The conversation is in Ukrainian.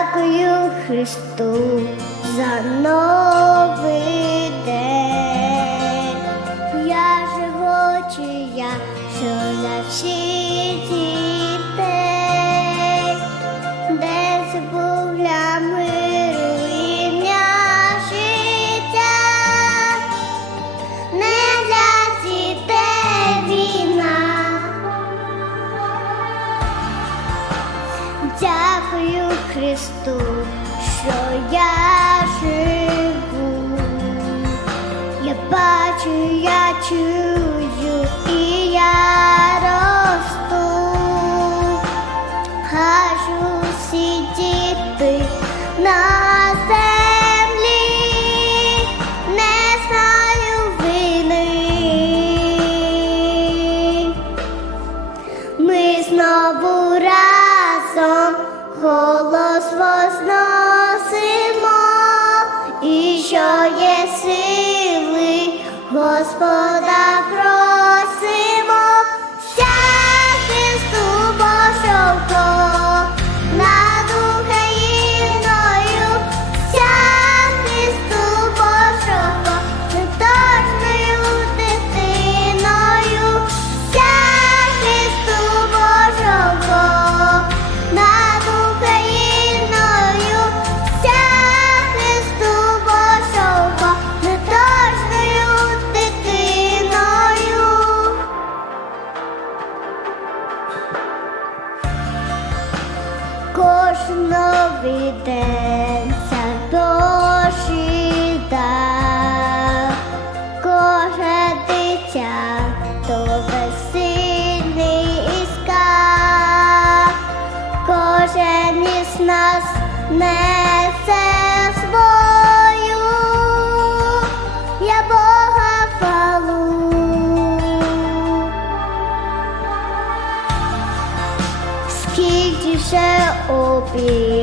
дякую Христу за новий день. Я живочий, я що на всіх. スト голос возносимо, і що є сили, Господа про. несе свою я Бога хвалу. Скільки ще опір.